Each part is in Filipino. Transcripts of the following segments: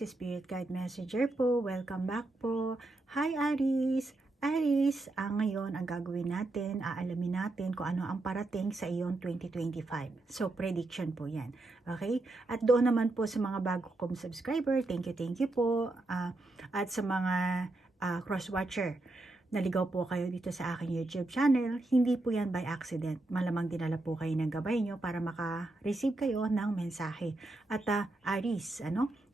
Aries, Spirit Guide Messenger po. Welcome back po. Hi Aries! Aries, ngayon ang gagawin natin, aalamin natin kung ano ang parating sa iyong 2025. So, prediction po yan. Okay? At doon naman po sa mga bago kong subscriber, thank you po. At sa mga cross-watcher, naligaw po kayo dito sa aking YouTube channel, hindi po yan by accident. Malamang dinala po kayo ng gabay nyo para maka-receive kayo ng mensahe. At Aries,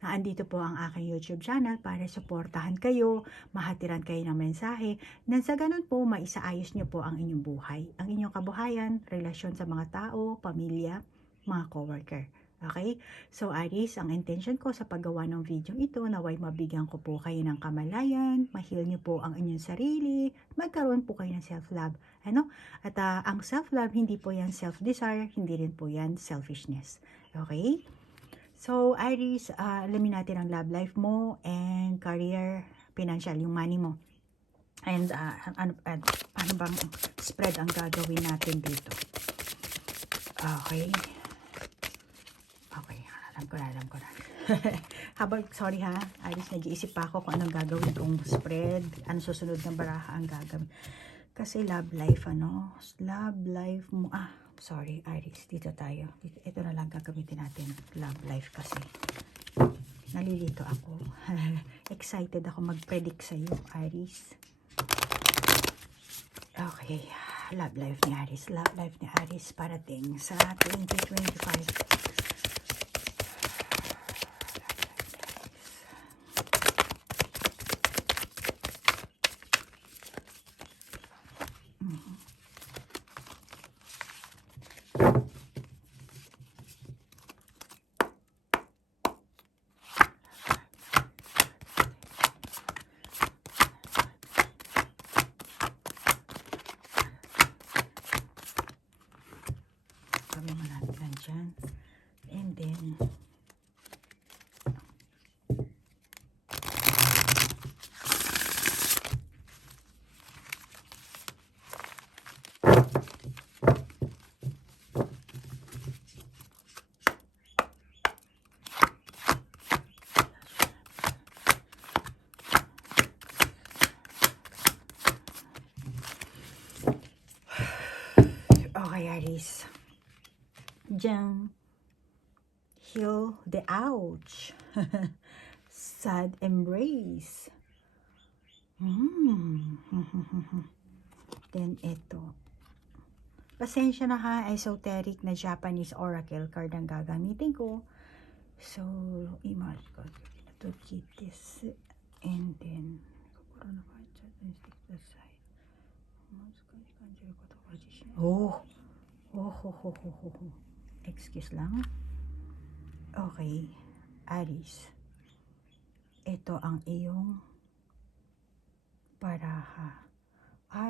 andito po ang aking YouTube channel para suportahan kayo, mahatiran kayo ng mensahe, nang sa ganun po, maisaayos nyo po ang inyong buhay. Ang inyong kabuhayan, relasyon sa mga tao, pamilya, mga coworker. Okay? So, Aries, ang intention ko sa paggawa ng video ito, naway mabigyan ko po kayo ng kamalayan, ma-heal nyo po ang inyong sarili, magkaroon po kayo ng self-love. At ang self-love, hindi po yan self-desire, hindi rin po yan selfishness. Okay? So, Aries, alamin natin ang love life mo and career, financial, yung money mo. And ano bang spread ang gagawin natin dito? Okay. Okay, alam ko na. Sorry ha, Aries, nag-iisip pa ako kung anong gagawin kong spread, ano susunod na baraha ang gagawin. Kasi love life, love life mo, sorry, Aries, dito tayo. Ito na lang gagamitin natin, love life kasi. Nalilito ako. Excited ako mag-predict sa'yo, Aries. Okay, love life ni Aries. Love life ni Aries parating sa 2025. Kami natin dyan. And then, okay, Aries. Diyan, heal the ouch. Sad embrace. Then ito. Pasensya na ha, esoteric na Japanese oracle card ang gagamitin ko. So, image ko. To keep this. And then, excuse lang. Okay, Aries. Ito ang iyong baraha.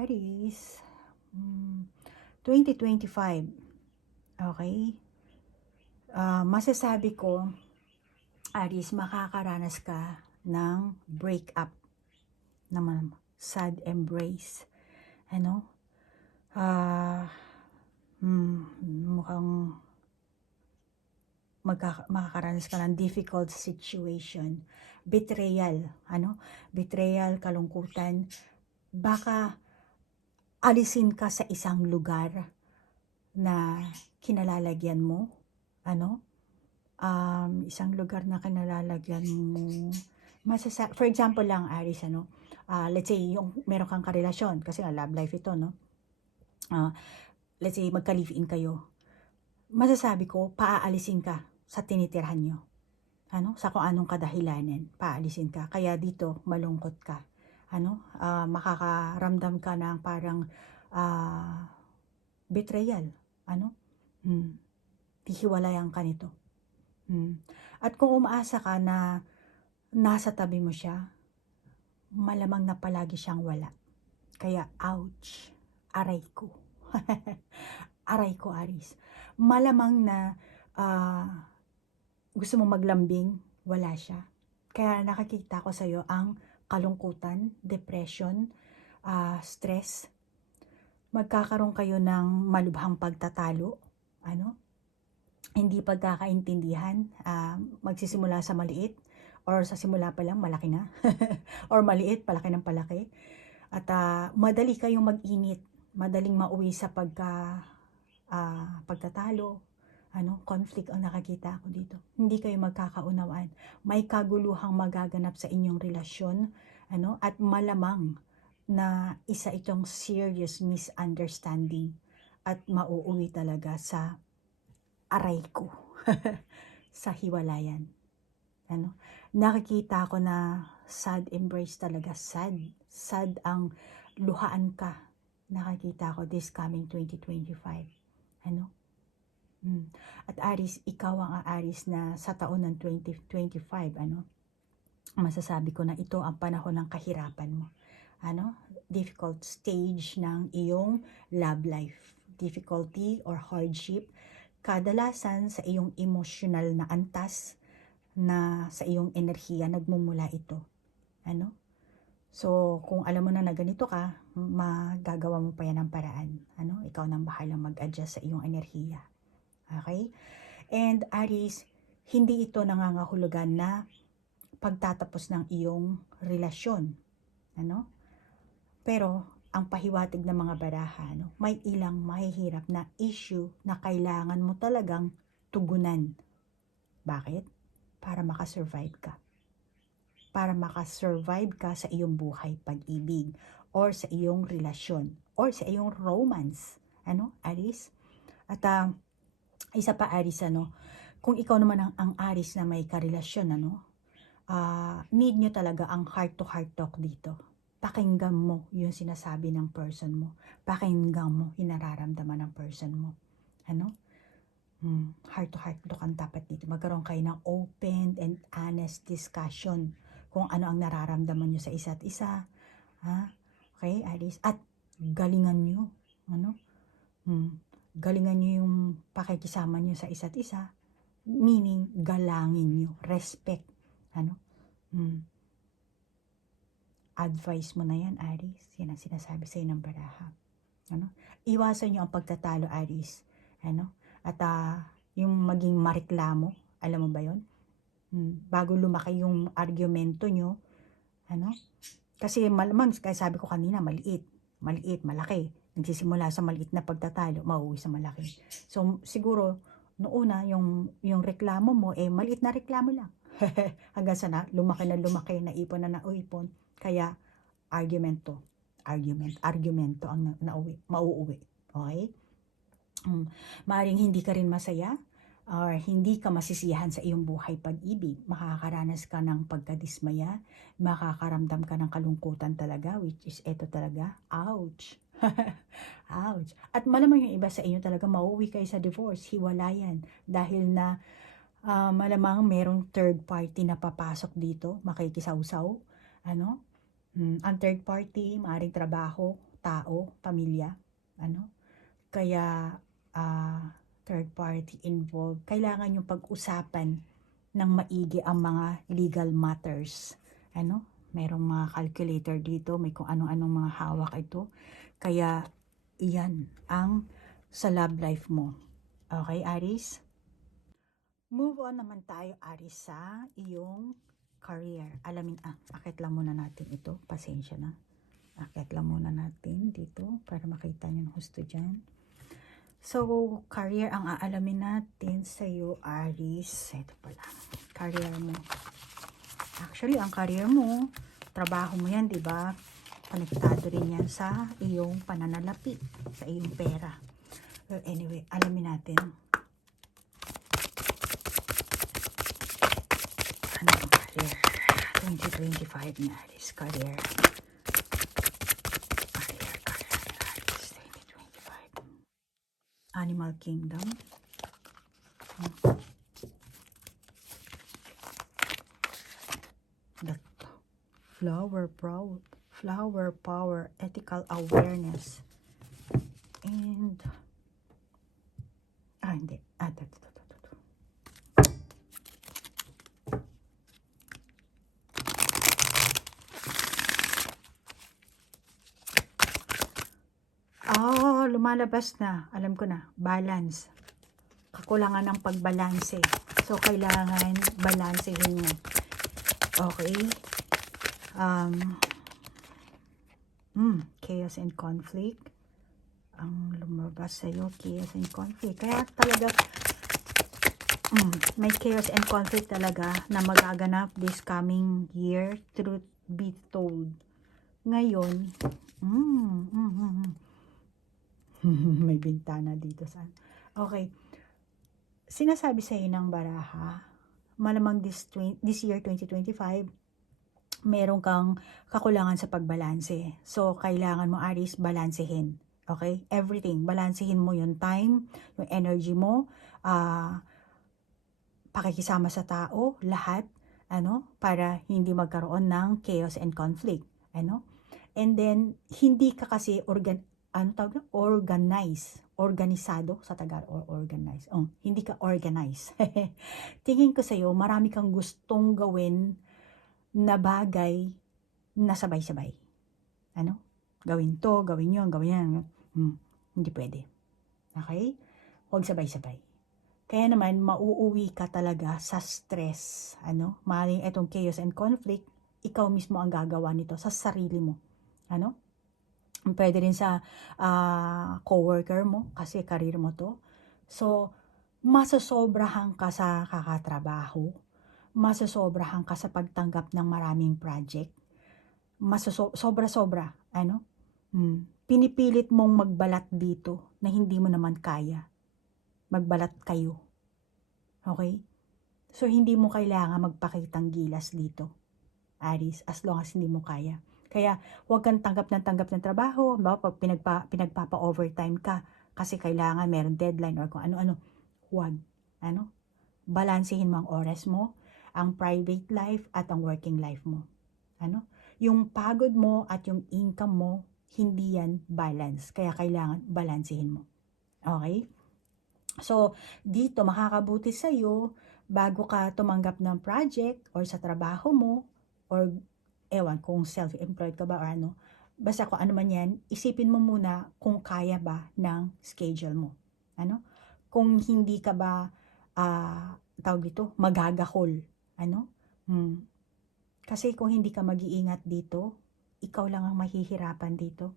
Aries, 2025. Okay? Masasabi ko, Aries, makakaranas ka ng breakup. Naman, sad embrace. Mukhang makakaranas ka ng difficult situation, betrayal, betrayal, kalungkutan, baka alisin ka sa isang lugar na kinalalagyan mo, isang lugar na kinalalagyan mo, for example lang, Aries, let's say, yung meron kang karelasyon, kasi love life ito, let's say, magka-live-in kayo, masasabi ko, paaalisin ka sa tinitirhan nyo. Sa kung anong kadahilanan, paalisin ka. Kaya dito, malungkot ka. Makakaramdam ka ng parang betrayal. Hihiwalayan ka nito. At kung umaasa ka na nasa tabi mo siya, malamang na palagi siyang wala. Kaya, ouch, aray ko. Aray ko, Aries. Malamang na gusto mo maglambing, wala siya. Kaya nakikita ko sa'yo ang kalungkutan, depression, stress. Magkakaroon kayo ng malubhang pagtatalo. Hindi pagkakaintindihan, magsisimula sa maliit, or sa simula pa lang malaki na or maliit, palaki ng palaki. At madali kayong mag-init, madaling mauwi sa pagtatalo, conflict ang nakakita ako dito. Hindi kayo magkakaunawaan. May kaguluhang magaganap sa inyong relasyon, at malamang na isa itong serious misunderstanding at mauuwi talaga sa aray ko sa hiwalayan. Nakikita ko na sad embrace talaga, sad ang luhaan ka. Nakikita ko this coming 2025. At Aries, ikaw ang Aries na sa taon ng 2025, masasabi ko na ito ang panahon ng kahirapan mo. Difficult stage ng iyong love life, difficulty or hardship, kadalasan sa iyong emotional na antas, na sa iyong enerhiya nagmumula ito. So, kung alam mo na ganito ka, magagawa mo pa yan ng paraan. Ikaw nang bahalang mag-adjust sa iyong enerhiya. Okay? And Aries, hindi ito nangangahulugan na pagtatapos ng iyong relasyon. Pero, ang pahiwatig ng mga baraha, may ilang mahihirap na issue na kailangan mo talagang tugunan. Bakit? Para makasurvive ka. Para makasurvive ka sa iyong buhay, pag-ibig, or sa iyong relasyon, or sa iyong romance. Aries? At isa pa, Aries, kung ikaw naman ang Aries na may karelasyon, need nyo talaga ang heart-to-heart talk dito. Pakinggan mo yung sinasabi ng person mo. Pakinggan mo yung nararamdaman ng person mo. Heart-to-heart talk ang dapat dito. Magkaroon kayo ng open and honest discussion kung ano ang nararamdaman nyo sa isa't isa. Okay, Aries? At galingan nyo. Galingan nyo yung pakikisama nyo sa isa't isa. Meaning, galangin nyo. Respect. Advice mo na yan, Aries. Yan ang sinasabi sa'yo ng baraha. Iwasan nyo ang pagtatalo, Aries. At yung maging mareklamo, alam mo ba yon? Bago lumaki yung argumento nyo, kasi malamang, kaya sabi ko kanina, maliit, malaki. Nagsisimula sa maliit na pagtatalo, mauwi sa malaki. So, siguro, noona, yung reklamo mo, maliit na reklamo lang. Hanggang sa lumaki, naipon na naipon. Kaya, argumento ang mauuwi. Okay? Maaring hindi ka rin masaya or hindi ka masisiyahan sa iyong buhay pag-ibig. Makakaranas ka ng pagkadismaya, makakaramdam ka ng kalungkutan talaga, which is eto talaga, ouch. Ouch. At malamang yung iba sa inyo talaga mauuwi kayo sa divorce, hiwalayan, dahil na malamang merong third party na papasok dito, makikisawsaw. Ang third party, maaaring trabaho, tao, pamilya. Kaya third party involved. Kailangan yung pag-usapan ng maigi ang mga legal matters. Merong mga calculator dito, may kung anong-anong mga hawak ito. Kaya, iyan ang sa love life mo. Okay, Aries? Move on naman tayo, Aries, sa iyong career. Akit lang muna natin ito. Pasensya na. Akit lang muna natin dito para makita nyo ng husto dyan. So, career ang aalamin natin sa iyo, Aries. Ito pala. Career mo. Actually, ang career mo, trabaho mo yan, di ba? Konektado rin yan sa iyong pananalapi, sa iyong pera. Well, anyway, alamin natin. Ano ang career? 2025 ni Aries. Career ni Aries 2025. Animal Kingdom. Flower power, ethical awareness. And hindi. Lumalabas na. Alam ko na. Balance. Kakulangan ng pagbalanse. So, kailangan balansehin mo. Okay. Chaos and conflict. Ang lumabas sa'yo, chaos and conflict. Kaya talaga, may chaos and conflict talaga na magaganap this coming year, truth be told. Ngayon, may bintana dito sa... Okay. Sinasabi sa'yo ng baraha, malamang this year, 2025, meron kang kakulangan sa pagbalanse. So, kailangan mo, Aries, balansehin. Okay? Everything. Balansehin mo yung time, yung energy mo, pakikisama sa tao, lahat, para hindi magkaroon ng chaos and conflict. And then, hindi ka kasi organisado sa Tagalog, or organize. Hindi ka organize. Tingin ko sa'yo, marami kang gustong gawin na bagay na sabay-sabay. Gawin to, gawin yun, gawin yan. Hindi pwede. Okay? Huwag sabay-sabay. Kaya naman, mauuwi ka talaga sa stress. Maaaring itong chaos and conflict, ikaw mismo ang gagawa nito sa sarili mo. Pwede rin sa coworker mo, kasi karir mo to. So, masasobrahan ka sa kakatrabaho, masasobrahan ka sa pagtanggap ng maraming project, sobra-sobra, pinipilit mong magbalat dito na hindi mo naman kaya. Magbalat kayo. Okay? So, hindi mo kailangan magpakitang gilas dito, Aries, as long as hindi mo kaya. Kaya, huwag kang tanggap ng trabaho, pag pinagpapa-overtime ka, kasi kailangan meron deadline or kung ano-ano. Huwag. Balansehin mo ang oras mo, ang private life at ang working life mo. Yung pagod mo at yung income mo, hindi yan balance. Kaya kailangan balansehin mo. Okay? So, dito makakabuti sa'yo bago ka tumanggap ng project or sa trabaho mo or kung self-employed ka ba or basta kung ano man yan, isipin mo muna kung kaya ba ng schedule mo. Kung hindi ka ba, magagahol. Kasi kung hindi ka mag-iingat dito, ikaw lang ang mahihirapan dito.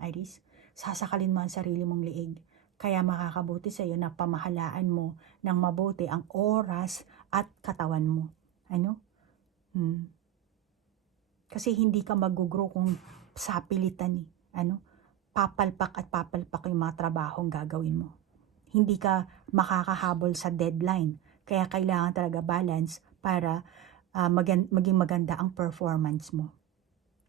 Iris, sasakalin mo ang sarili mong liig. Kaya makakabuti sa'yo na pamahalaan mo ng mabuti ang oras at katawan mo. Kasi hindi ka mag-grow kung sapilitan. Papalpak at papalpak yung mga trabahong gagawin mo. Hindi ka makakahabol sa deadline. Kaya kailangan talaga balance para maging maganda ang performance mo.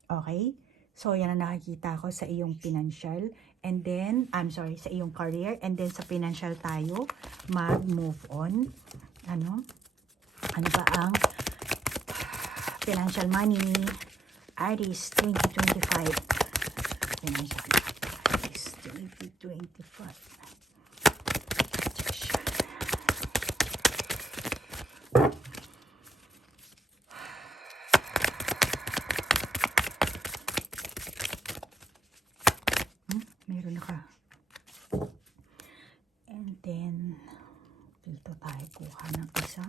Okay? So, yan ang nakikita ko sa iyong financial. And then, sa iyong career. And then, sa financial tayo, mag-move on. Ano ba ang financial money? Aries 2025. Financial Aries 2025. Meron na ka. And then, dito tayo kuha ng isa.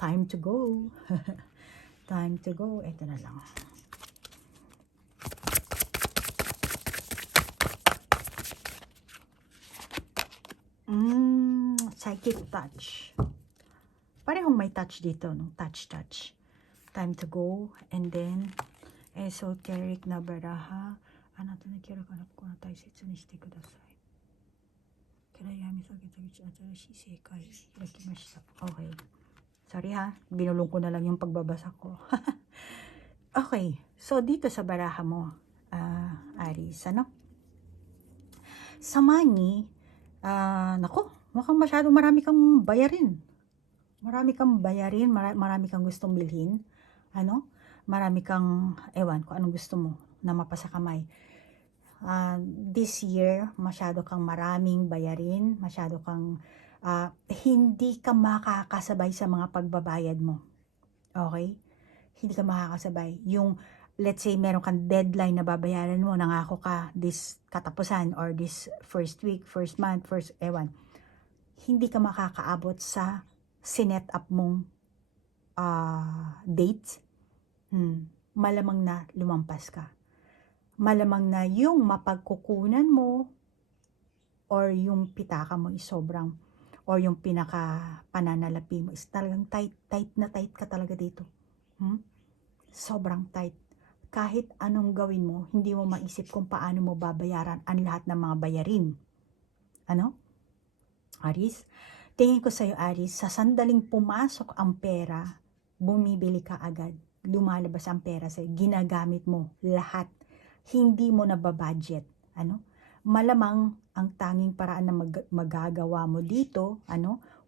Time to go. Time to go. Ito na lang. Psychic touch. Parehong may touch dito, no? Touch. Time to go. And then, esoteric na baraha. あなたのキャラからこの大切にしてください。キャラ闇下げた道新しい世界開きました。Okay. Sorry ha, binulong ko na lang yung pagbabasa ko. Okay, so dito sa baraha mo, Aries, sa money, mukhang masyadong marami kang bayarin. Marami kang gustong bilhin. Marami kang, kung anong gusto mo na mapasa kamay. This year, masyado kang maraming bayarin, masyado kang hindi ka makakasabay sa mga pagbabayad mo. Okay? Hindi ka makakasabay. Yung, let's say, meron kang deadline na babayaran mo, nangako ka this katapusan or this first week, first month, hindi ka makakaabot sa sinet up mong dates, malamang na lumampas ka. Malamang na yung mapagkukunan mo or yung pitaka mo is sobrang, or yung pinaka pananalapi mo is talagang tight ka talaga dito. Sobrang tight. Kahit anong gawin mo, hindi mo maisip kung paano mo babayaran ang lahat ng mga bayarin. Ano? Aris, tingin ko sa'yo, Aris, sa sandaling pumasok ang pera, bumibili ka agad. Lumalabas ang pera sa'yo. Ginagamit mo lahat. Hindi mo nababudget. Ano? Malamang ang tanging paraan na magagawa mo dito,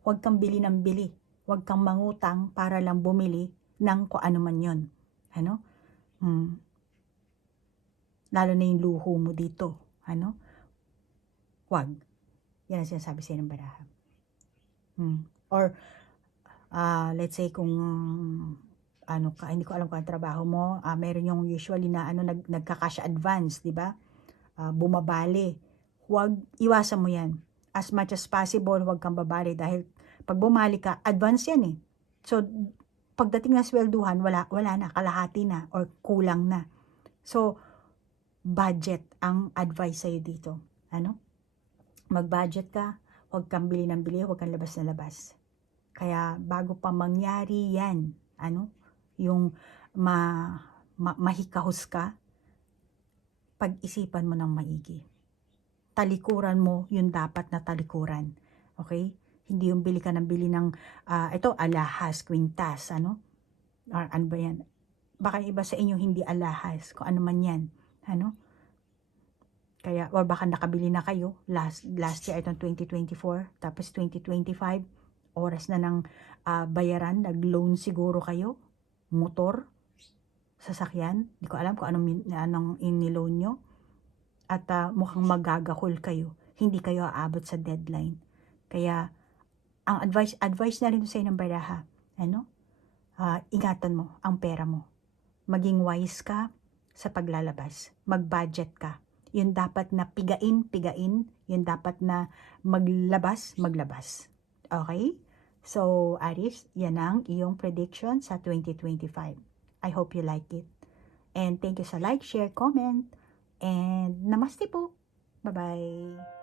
huwag kang bili ng bili. Huwag kang mangutang para lang bumili ng kung ano man yun. Lalo na yung luho mo dito. Huwag. Yan ang sinasabi sa'yo ng baraha. Or, let's say kung hindi ko alam kung ang trabaho mo, meron yung usually na nagka-cash advance, di ba? Bumabali. Huwag, iwasan mo yan. As much as possible, huwag kang babali dahil pag bumali ka, advance yan eh. So, pagdating ng swelduhan, wala na, kalahati na, or kulang na. So, budget ang advice sa'yo dito. Mag-budget ka, huwag kang bili ng bili, huwag kang labas na labas. Kaya bago pa mangyari yan, yung mahikahos ka, pag-isipan mo ng maigi. Talikuran mo yung dapat na talikuran. Okay? Hindi yung bili ka ng bili ng, ito, alahas, kwintas, or ano ba yan? Baka iba sa inyo hindi alahas, kung ano man yan. Kaya, or baka nakabili na kayo, last year, itong 2024, tapos 2025, oras na ng bayaran, nag-loan siguro kayo, motor, sasakyan, di ko alam kung anong iniloan nyo, at mukhang magagahol kayo, hindi kayo aabot sa deadline. Kaya, ang advice na rin sa inyo ng baraha, ingatan mo ang pera mo. Maging wise ka sa paglalabas. Mag-budget ka. Yun dapat na pigain. Yun dapat na maglabas. Okay? So, Aries, yan ang iyong prediction sa 2025. I hope you like it. And thank you sa like, share, comment. And namaste po. Bye-bye.